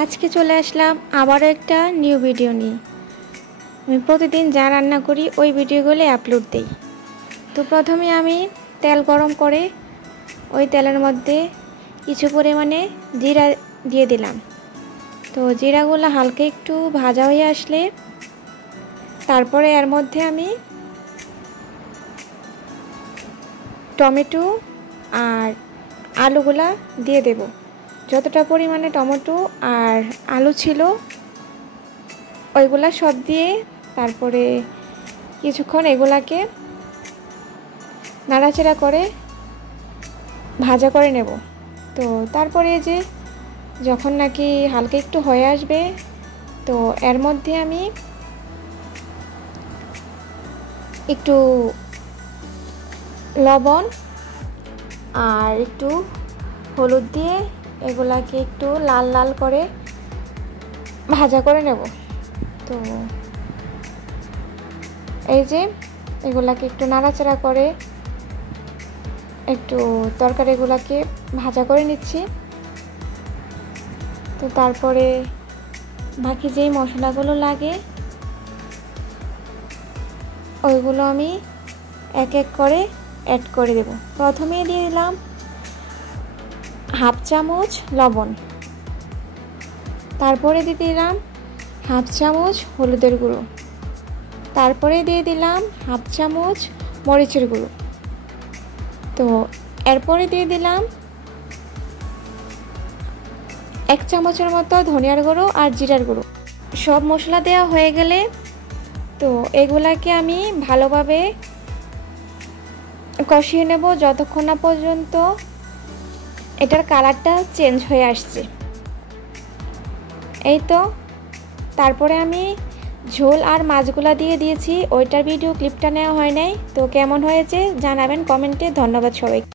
আজকে চলে আসলাম আবারও একটা নিউ ভিডিও নিয়ে। আমি প্রতিদিন যা রান্না করি ওই ভিডিওগুলো আপলোড দিই। তো প্রথমে আমি তেল গরম করে ওই তেলের মধ্যে কিছু পরিমাণে জিরা দিয়ে দিলাম। তো জিরাগুলো হালকা একটু ভাজা হয়ে আসলে তারপরে এর মধ্যে আমি টমেটো আর আলুগুলা দিয়ে দেব। যতটা পরিমাণে টমেটো আর আলু ছিল ওইগুলা সব দিয়ে তারপরে কিছুক্ষণ এগুলাকে নাড়াচাড়া করে ভাজা করে নেব। তো তারপরে যে যখন নাকি হালকা একটু হয়ে আসবে তো এর মধ্যে আমি একটু লবণ আর একটু হলুদ দিয়ে এগুলাকে একটু লাল লাল করে ভাজা করে নেব। তো এই যে এগুলাকে একটু নাড়াচাড়া করে একটু তরকারিগুলোকে ভাজা করে নিচ্ছি। তো তারপরে বাকি যেই মশলাগুলো লাগে ওইগুলো আমি এক এক করে অ্যাড করে দেব। প্রথমে দিয়ে দিলাম হাফ চামচ লবণ, তারপরে দিয়ে দিলাম হাফ চামচ হলুদের গুঁড়ো, তারপরে দিয়ে দিলাম হাফ চামচ মরিচের গুঁড়ো। তো এরপরে দিয়ে দিলাম 1 চামচের মতো ধনিয়ার গুঁড়ো আর জিরার গুঁড়ো। সব মশলা দেওয়া হয়ে গেলে তো এগুলাকে আমি ভালোভাবে কষিয়ে নেব যতক্ষণ না পর্যন্ত এটার কালারটা চেঞ্জ হয়ে আসছে। এই তো তারপরে আমি ঝোল আর মাছগুলা দিয়ে দিয়েছি। ওইটার ভিডিও ক্লিপটা নেওয়া হয় নাই। তো কেমন হয়েছে জানাবেন কমেন্টে। ধন্যবাদ সবাইকে।